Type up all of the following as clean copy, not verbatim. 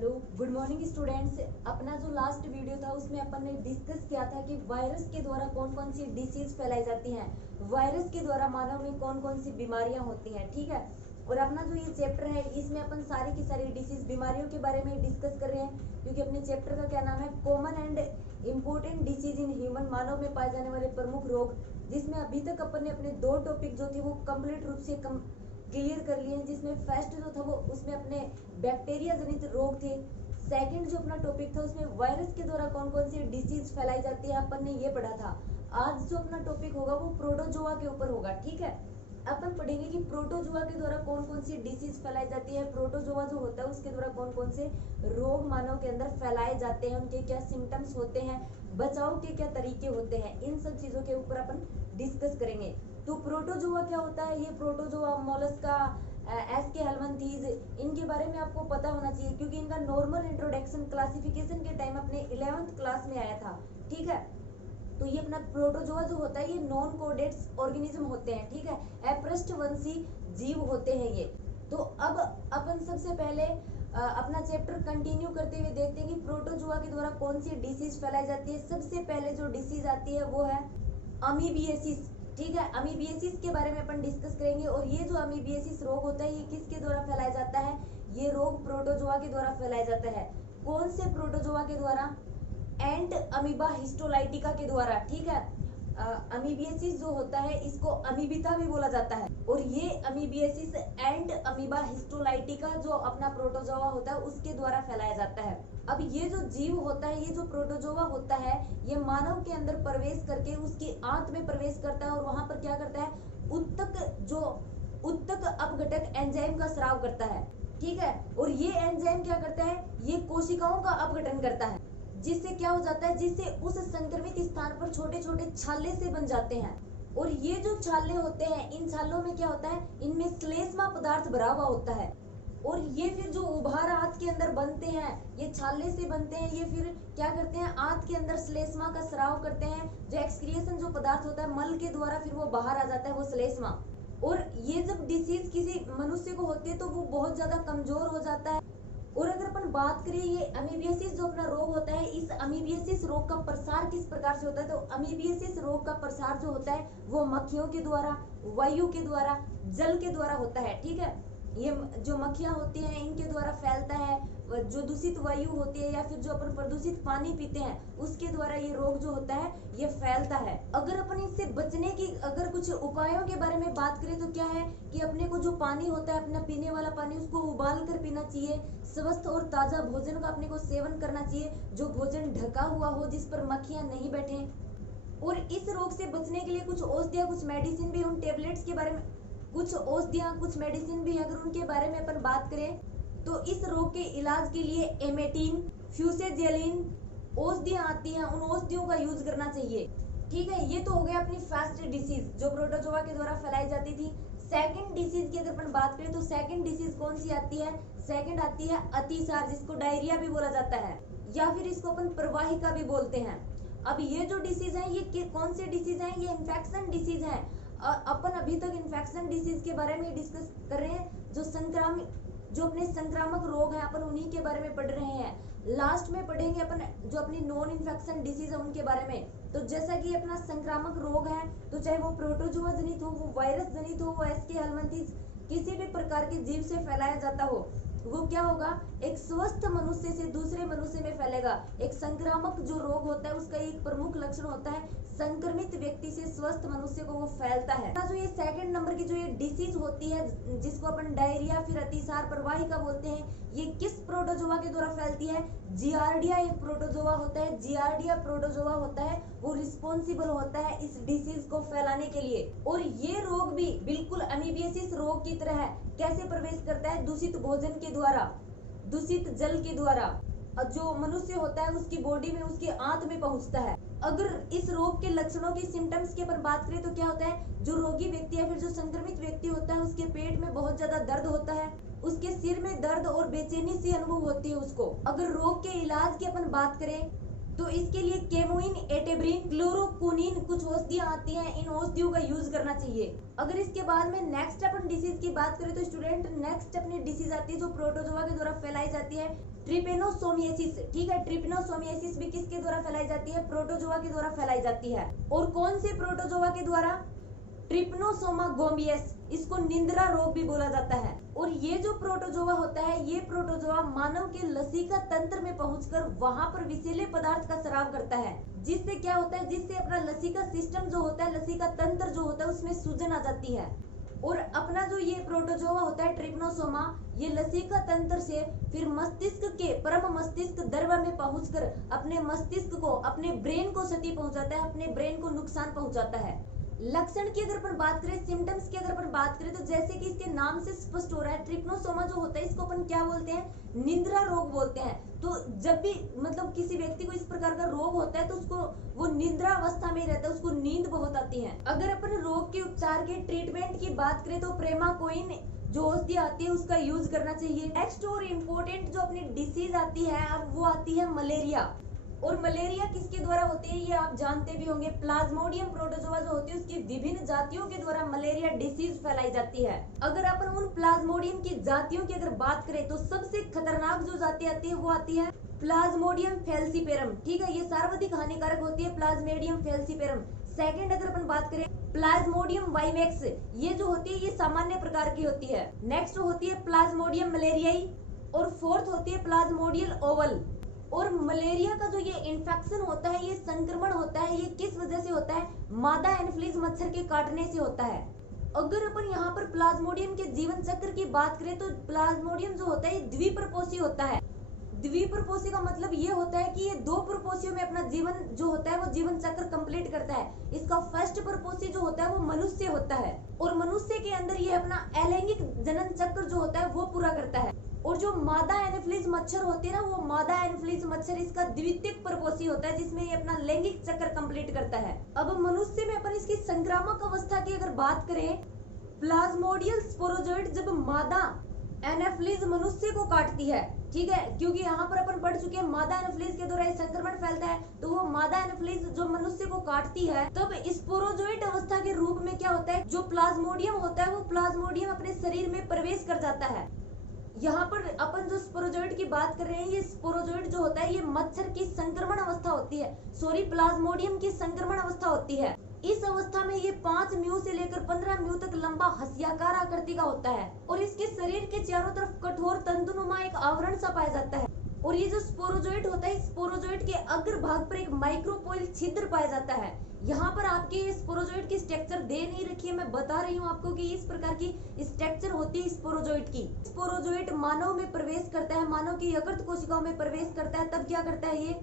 Hello good morning students. अपना जो last video था उसमें अपन ने डिस्कस किया था कि वायरस के द्वारा कौन कौन सी डिसीज फैलाई जाती हैं, वायरस के द्वारा मानव में कौन कौन सी बीमारियां होती हैं। ठीक है, और अपना जो ये चैप्टर है इसमें अपन सारी की सारी डिसीज बीमारियों के बारे में डिस्कस कर रहे हैं, क्योंकि अपने चैप्टर का क्या नाम है, common and important disease in human, मानव में पाए जाने वाले प्रमुख रोग, जिसमें अभी तक अपन ने अपने दो टॉपिक जो थे वो कंप्लीट रूप से क्लियर कर लिए हैं। जिसमें फर्स्ट जो था वो उसमें अपने बैक्टीरिया जनित रोग थे। सेकंड जो अपना टॉपिक था उसमें वायरस के द्वारा कौन कौन सी डिसीज फैलाई जाती है अपन ने ये पढ़ा था। आज जो अपना टॉपिक होगा वो प्रोटोजोआ के ऊपर होगा। ठीक है, अपन पढ़ेंगे कि प्रोटोजोआ के द्वारा कौन कौन सी डिसीज फैलाई जाती है, प्रोटोजोआ जो होता है उसके द्वारा कौन कौन से रोग मानव के अंदर फैलाए जाते हैं, उनके क्या सिम्टम्स होते हैं, बचाव के क्या तरीके होते हैं, इन सब चीजों के ऊपर अपन डिस्कस करेंगे। तो प्रोटोजोआ क्या होता है, ये प्रोटोजोआ, मोलस्का, एस्केहेलमिन्थीज, इनके बारे में आपको पता होना चाहिए, क्योंकि इनका नॉर्मल इंट्रोडक्शन क्लासिफिकेशन के टाइम अपने 11th क्लास में आया था। ठीक है, तो ये अपना प्रोटोजोआ जो होता है ये नॉन कोडेड ऑर्गेनिज्म होते हैं। ठीक है, अपृष्ठवंशी जीव होते हैं ये। तो अब अपन सबसे पहले अपना चैप्टर कंटिन्यू करते हुए देखते हैं कि प्रोटोजोआ के द्वारा कौन सी डिसीज फैलाई जाती है। सबसे पहले जो डिसीज आती है वो है अमीबियासिस। ठीक है, अमीबियासिस के बारे में अपन डिस्कस करेंगे। और ये जो अमीबियासिस रोग होता है ये किसके द्वारा फैलाया जाता है, ये रोग प्रोटोजोआ के द्वारा फैलाया जाता है। कौन से प्रोटोजोआ के द्वारा, एंड अमीबा हिस्टोलाइटिका के द्वारा। ठीक है, अमीबियासिस जो होता है इसको अमीबिता भी बोला जाता है, और ये अमीबियासिस एंड अमीबा हिस्टोलाइटिका जो अपना प्रोटोजोआ होता है उसके द्वारा फैलाया जाता है। अब ये जो जीव होता है, ये जो प्रोटोजोआ होता है, ये मानव के अंदर प्रवेश करके उसकी आंत में प्रवेश करता है और वहां पर क्या करता है, उत्तक अपघटक एंजाइम का स्राव करता है। ठीक है, और ये एंजाइम क्या करता है, ये कोशिकाओं का अपघटन करता है, जिससे क्या हो जाता है, जिससे उस संक्रमित स्थान पर छोटे छोटे छाले से बन जाते हैं। और ये जो छाले होते हैं, इन छालों में क्या होता है, इनमें श्लेष्मा पदार्थ भरा हुआ होता है, और ये फिर जो उभार आंत के अंदर बनते हैं, ये छाले से बनते हैं, ये फिर क्या करते हैं, आंत के अंदर श्लेष्मा का स्राव करते हैं। जो एक्सक्रिएशन जो पदार्थ होता है मल के द्वारा फिर वो बाहर आ जाता है, वो श्लेष्मा। और ये जब डिसीज किसी मनुष्य को होती है तो वो बहुत ज्यादा कमजोर हो जाता है। और अगर अपन बात करें ये अमीबियासिस जो अपना रोग होता है, इस अमीबियासिस रोग का प्रसार किस प्रकार से होता है, तो अमीबियासिस रोग का प्रसार जो होता है वो मक्खियों के द्वारा, वायु के द्वारा, जल के द्वारा होता है। ठीक है, ये जो मक्खियां होती हैं इनके द्वारा फैलता है, जो दूषित वायु होती है या फिर जो अपन प्रदूषित पानी पीते हैं उसके द्वारा ये रोग जो होता है ये फैलता है। अगर अपन इससे बचने की अगर कुछ उपायों के बारे में बात करें तो क्या है कि अपने को जो पानी होता है, अपना पीने वाला पानी, उसको उबाल कर पीना चाहिए। स्वस्थ और ताजा भोजन का अपने को सेवन करना चाहिए, जो भोजन ढका हुआ हो, जिस पर मक्खियां नहीं बैठे। और इस रोग से बचने के लिए कुछ औषधियां, कुछ मेडिसिन भी, उन टेबलेट्स के बारे में, कुछ औषधियां, कुछ मेडिसिन भी अगर उनके बारे में अपन बात करें तो इस रोग के इलाज के लिए एमेटिन, फ्यूसेजेलिन औषधियां आती हैं, उन औषधियों का यूज करना चाहिए। ठीक है, ये तो हो गया अपनी फर्स्ट डिसीज जो प्रोटोजोआ के द्वारा फैलाई जाती थी। सेकंड डिसीज की अगर अपन बात करें तो सेकंड डिसीज कौन सी आती है, सेकंड आती है अतिसार, जिसको डायरिया भी बोला जाता है, या फिर इसको अपन प्रवाहिका भी बोलते हैं। अब ये जो डिसीज है ये कौन से डिसीज है, ये इन्फेक्शन डिसीज है। अपन अभी तक इन्फेक्शन डिसीज के बारे में डिस्कस कर रहे हैं, जो अपने संक्रामक रोग हैं अपन उन्हीं के बारे में पढ़ रहे हैं। लास्ट में पढ़ेंगे अपन जो अपनी नॉन इन्फेक्शन डिसीज है उनके बारे में। तो जैसा कि अपना संक्रामक रोग है, तो चाहे वो प्रोटोजोआ जनित हो, वो वायरस जनित हो, वो एस्केहेलमिन्थीज किसी भी प्रकार के जीव से फैलाया जाता हो, वो क्या होगा, एक स्वस्थ मनुष्य से दूसरे मनुष्य में फैलेगा। एक संक्रामक जो रोग होता है उसका एक प्रमुख लक्षण होता है संक्रमित व्यक्ति से स्वस्थ मनुष्य को वो फैलता है। जो ये सेकंड नंबर की जो ये डिसीज होती है जिसको अपन डायरिया, फिर अतिसार, प्रवाहिका बोलते हैं, ये किस प्रोटोजोआ के द्वारा फैलती है, जियार्डिया एक प्रोटोजोआ होता है, जियार्डिया प्रोटोजोआ होता है, वो रिस्पॉन्सिबल होता है इस डिसीज को फैलाने के लिए। और ये रोग भी बिल्कुल अमीबियासिस रोग की तरह है, कैसे प्रवेश करता है, दूषित भोजन के द्वारा, दूषित जल के द्वारा, जो मनुष्य होता है उसकी बॉडी में, उसके आंत में पहुंचता है। अगर इस रोग के लक्षणों की सिम्टम्स की अपन बात करें तो क्या होता है, जो रोगी व्यक्ति या फिर जो संक्रमित व्यक्ति होता है उसके पेट में बहुत ज्यादा दर्द होता है, उसके सिर में दर्द और बेचैनी सी अनुभव होती है उसको। अगर रोग के इलाज की अपन बात करें तो इसके लिए केमोइन, एटेब्रिन, क्लोरोक्विनीन कुछ औषधियां आती हैं, इन औषधियों का यूज करना चाहिए। अगर इसके बाद में नेक्स्ट अपन डिसीज की बात करें तो स्टूडेंट नेक्स्ट अपनी डिसीज आती है जो प्रोटोजोआ के द्वारा फैलाई जाती है, ट्रिपेनोसोमियासिस, ठीक है। ट्रिपेनोसोमियासिस भी किसके द्वारा फैलाई जाती है? प्रोटोजोआ के द्वारा फैलाई जाती है। और कौन से प्रोटोजोआ के द्वारा? ट्रिपनोसोमा गोम्बियस, इसको निंद्रा रोग भी बोला जाता है। और ये जो प्रोटोजोआ होता है, ये प्रोटोजोआ मानव के लसिका तंत्र में पहुंचकर वहां पर विषैले पदार्थ का स्राव करता है, जिससे क्या होता है, जिससे अपना लसिका सिस्टम जो होता है, लसिका तंत्र जो होता है, उसमें सूजन आ जाती है। और अपना जो ये प्रोटोजोआ होता है ट्रिपनोसोमा, ये लसिका तंत्र से फिर मस्तिष्क के परम मस्तिष्क दर्भ में पहुंचकर अपने मस्तिष्क को, अपने ब्रेन को क्षति पहुंचाता है, अपने ब्रेन को नुकसान पहुंचाता है। लक्षण की अगर अपन बात करें, सिम्टम्स की अगर अपन बात करें, तो जैसे कि इसके नाम से स्पष्ट हो रहा है, ट्रिपनोसोमा जो होता है इसको अपन क्या बोलते हैं? निद्रा रोग बोलते हैं। तो जब भी मतलब किसी व्यक्ति को इस प्रकार का रोग होता है तो उसको वो निद्रा अवस्था में रहता है, उसको नींद बहुत आती है। अगर अपन रोग के उपचार के ट्रीटमेंट की बात करें तो प्रेमाकोइन जो औषधि आती है उसका यूज करना चाहिए। नेक्स्ट और इम्पोर्टेंट जो अपनी डिसीज आती है, अब वो आती है मलेरिया। और मलेरिया किसके द्वारा होती है ये आप जानते भी होंगे। प्लाज्मोडियम प्रोटोजोआ जो होती है उसकी विभिन्न जातियों के द्वारा मलेरिया डिसीज फैलाई जाती है। अगर अपन उन प्लाज्मोडियम की जातियों की अगर बात करें तो सबसे खतरनाक जो जाति आती है वो आती है प्लाज्मोडियम फैल्सीपेरम, ठीक है। ये सर्वाधिक हानिकारक होती है प्लाज्मोडियम फैल्सीपेरम। सेकंड अगर अपन बात करें प्लाज्मोडियम वाइवेक्स, ये जो होती है ये सामान्य प्रकार की होती है। नेक्स्ट होती है प्लाज्मोडियम मलेरियाई और फोर्थ होती है प्लाज्मोडियल ओवल। और मलेरिया का जो ये इन्फेक्शन होता है, ये संक्रमण होता है, ये किस वजह से होता है? मादा एनोफिलीज मच्छर के काटने से होता है। अगर अपन यहाँ पर प्लाज्मोडियम के जीवन चक्र की बात करें तो प्लाज्मोडियम जो होता है ये द्विप्रपोषी होता है। द्विप्रपोषी का मतलब ये होता है कि ये दो प्रपोषियों में अपना जीवन जो होता है वो जीवन चक्र कंप्लीट करता है। इसका फर्स्ट प्रपोषी जो होता है वो मनुष्य होता है और मनुष्य के अंदर ये अपना अलैंगिक जनन चक्र जो होता है वो पूरा करता है। और जो मादा एनोफिलीज मच्छर होती है ना, वो मादा एनोफिलीज मच्छर इसका द्वितीयक प्रपोषी होता है जिसमें ये अपना लैंगिक चक्र कंप्लीट करता है। अब मनुष्य में अपन इसकी संक्रामक अवस्था की अगर बात करें, प्लाज्मोडियल स्पोरोजोइड जब मादा एनोफिलीज मनुष्य को काटती है, ठीक है, क्योंकि यहाँ पर अपन पढ़ चुके हैं मादा एनोफिलीज के द्वारा संक्रमण फैलता है, तो वो मादा एनोफिलीज जो मनुष्य को काटती है तब स्पोरोजोइड अवस्था के रूप में क्या होता है, जो प्लाज्मोडियम होता है वो प्लाज्मोडियम अपने शरीर में प्रवेश कर जाता है। यहाँ पर अपन जो स्पोरोजोइड की बात कर रहे हैं, ये स्पोरोजोइड जो होता है ये मच्छर की संक्रमण अवस्था होती है, सॉरी प्लाज्मोडियम की संक्रमण अवस्था होती है। इस अवस्था में ये 5 म्यू से लेकर 15 म्यू तक लंबा हंसियाकार आकृति का होता है और इसके शरीर के चारों तरफ कठोर तंतुनुमा एक आवरण सा पाया जाता है। और ये जो स्पोरोजोइड होता है, स्पोरोजोइड के अग्र भाग पर एक माइक्रोपोइल छिद्र पाया जाता है। यहाँ पर आपके स्पोरोजोइड की स्ट्रक्चर दे नहीं रखी है, मैं बता रही हूँ आपको कि इस प्रकार की स्ट्रक्चर होती है स्पोरोजोइड की। स्पोरोजोइड मानव में प्रवेश करता है, मानव की यकृत कोशिकाओं में प्रवेश करता है, तब क्या करता है, ये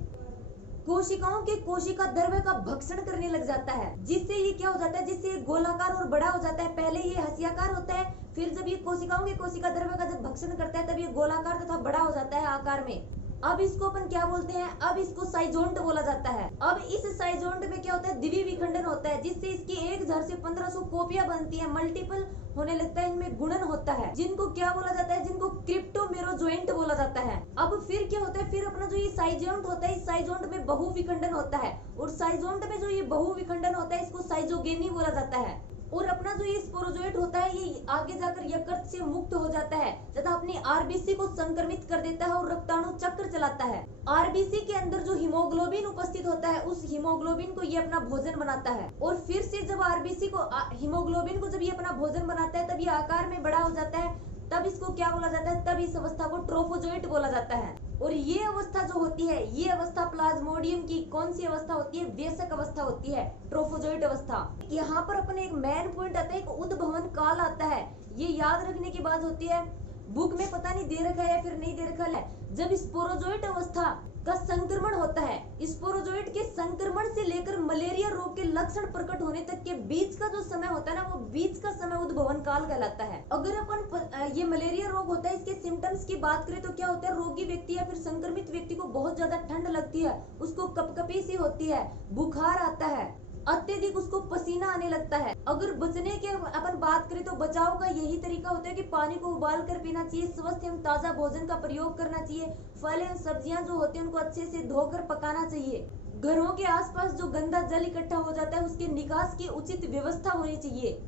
कोशिकाओं के कोशिका द्रव्य का भक्षण करने लग जाता है, जिससे ये क्या हो जाता है, जिससे ये गोलाकार और बड़ा हो जाता है। पहले ये हंसियाकार होता है, फिर जब ये कोशिकाओं के कोशिका द्रव्य का जब भक्षण करता है तब ये गोलाकार तथा बड़ा हो जाता है आकार में। अब इसको अपन क्या बोलते हैं, अब इसको साइजोंट बोला जाता है। अब इस साइजोंट में क्या होता है, द्विवीय विखंडन होता है, जिससे इसकी एक धड़ से 1500 कॉपियां बनती है, मल्टीपल होने लगता है, इनमें गुणन होता है, जिनको क्या बोला जाता है, जिनको क्रिप्टोमेरोजोइंट बोला जाता है। अब फिर क्या होता है, फिर अपना जो ये साइजोंट होता है, इस साइजोंट में बहुविखंडन होता है और साइजोंट में जो ये बहुविखंडन होता है इसको साइजोगेनी बोला जाता है। और अपना जो ये स्पोरोजोइट होता है ये आगे जाकर यकृत से मुक्त हो जाता है तथा अपनी आरबीसी को संक्रमित कर देता है और रक्ताणु चक्र चलाता है। आरबीसी के अंदर जो हीमोग्लोबिन उपस्थित होता है उस हीमोग्लोबिन को ये अपना भोजन बनाता है और फिर से जब आरबीसी को हीमोग्लोबिन को जब ये अपना भोजन बनाता है तब ये आकार में बड़ा हो जाता है, तब इसको क्या बोला जाता है, तब इस अवस्था को ट्रोफोजोइट बोला जाता है। और ये अवस्था जो होती है, ये अवस्था प्लाज्मोडियम की कौन सी अवस्था होती है, बेशक अवस्था होती है, ट्रोफोजोइट अवस्था। यहाँ पर अपन एक मेन पॉइंट आता है, एक उद्भवन काल आता है, ये याद रखने की बात होती है। बुक में पता नहीं दे रखा है या फिर नहीं दे रखा है, जब स्पोरोजोइट अवस्था का संक्रमण होता है, स्पोरोजोइट के संक्रमण से लेकर मलेरिया रोग के लक्षण प्रकट होने तक के बीच का जो समय होता है ना, वो बीच का समय उद्भवन काल कहलाता है। अगर अपन ये मलेरिया रोग होता है, इसके सिम्टम्स की बात करें तो क्या होता है, रोगी व्यक्ति या फिर संक्रमित व्यक्ति को बहुत ज्यादा ठंड लगती है, उसको कपकपी सी होती है, बुखार आता है, अत्यधिक उसको पसीना आने लगता है। अगर बचने के अपन बात करें तो बचाव का यही तरीका होता है कि पानी को उबाल कर पीना चाहिए, स्वस्थ एवं ताजा भोजन का प्रयोग करना चाहिए, फल एवं सब्जियां जो होती हैं उनको अच्छे से धोकर पकाना चाहिए, घरों के आसपास जो गंदा जल इकट्ठा हो जाता है उसके निकास की उचित व्यवस्था होनी चाहिए।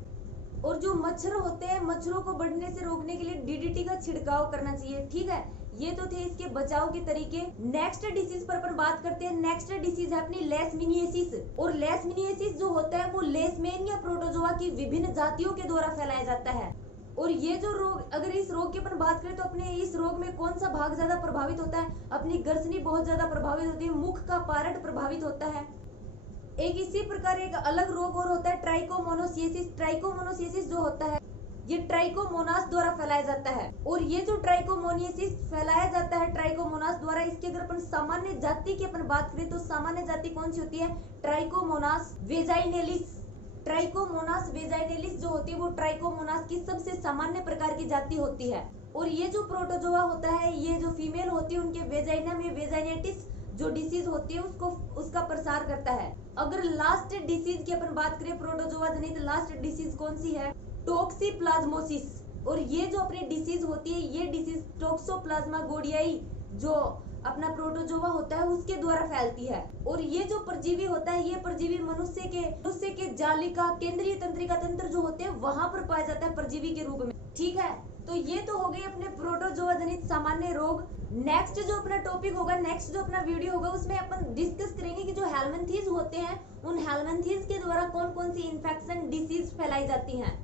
और जो मच्छर होते हैं, मच्छरों को बढ़ने से रोकने के लिए डीडीटी का छिड़काव करना चाहिए, ठीक है। ये तो थे इसके बचाव के तरीके। नेक्स्ट डिसीज पर अपन बात करते हैं। नेक्स्ट डिसीज है अपनी लेशमेनियासिस। और लेशमेनियासिस जो होता है वो लेशमेनिया प्रोटोजोआ की विभिन्न जातियों के द्वारा फैलाया जाता है। और ये जो रोग, अगर इस रोग की अपन बात करें तो अपने इस रोग में कौन सा भाग ज्यादा प्रभावित होता है? अपनी गर्दनी बहुत ज्यादा प्रभावित होती है, मुख का पार्ट प्रभावित होता है। एक इसी प्रकार एक अलग रोग और होता है ट्राइकोमोनासिस। ट्राइकोमोनासिस जो होता है ये ट्राइकोमोनास द्वारा फैलाया जाता है। और ये जो ट्राइकोमोनासिस फैलाया जाता है ट्राइकोमोनास द्वारा, इसके अगर अपन सामान्य जाति की अपन बात करें तो सामान्य जाति कौन सी होती है? Trichomonas vaginalis. ट्राइकोमोनास वेजाइनेलिस जो होती है वो ट्राइकोमोनास की सबसे सामान्य प्रकार की जाति होती है। और ये जो प्रोटोजोआ होता है, ये जो फीमेल होती है उनके वेजाइना में वेजाइनेटिस जो डिसीज होती है उसका प्रसार करता है। अगर लास्ट डिसीज की अपन बात करें प्रोटोजोआ जनित लास्ट डिसीज कौन सी है? टॉक्सिप्लाज्मोसिस। और ये जो अपनी डिसीज होती है ये डिसीज टॉक्सोप्लाज्मा गोडियाई जो अपना प्रोटोजोआ होता है उसके द्वारा फैलती है। और ये जो परजीवी होता है ये परजीवी मनुष्य के जालिका केंद्रीय तंत्रिका तंत्र जो होते हैं वहां पर पाया जाता है परजीवी के रूप में। ठीक है, तो ये तो हो गई अपने प्रोटोजोआ जनित सामान्य रोग। नेक्स्ट जो अपना टॉपिक होगा, नेक्स्ट जो अपना वीडियो होगा उसमें अपन डिस्कस करेंगे कि जो हेलमिंथेस होते हैं उन हेलमिंथेस के द्वारा कौन कौन सी इन्फेक्शन डिसीज फैलाई जाती हैं।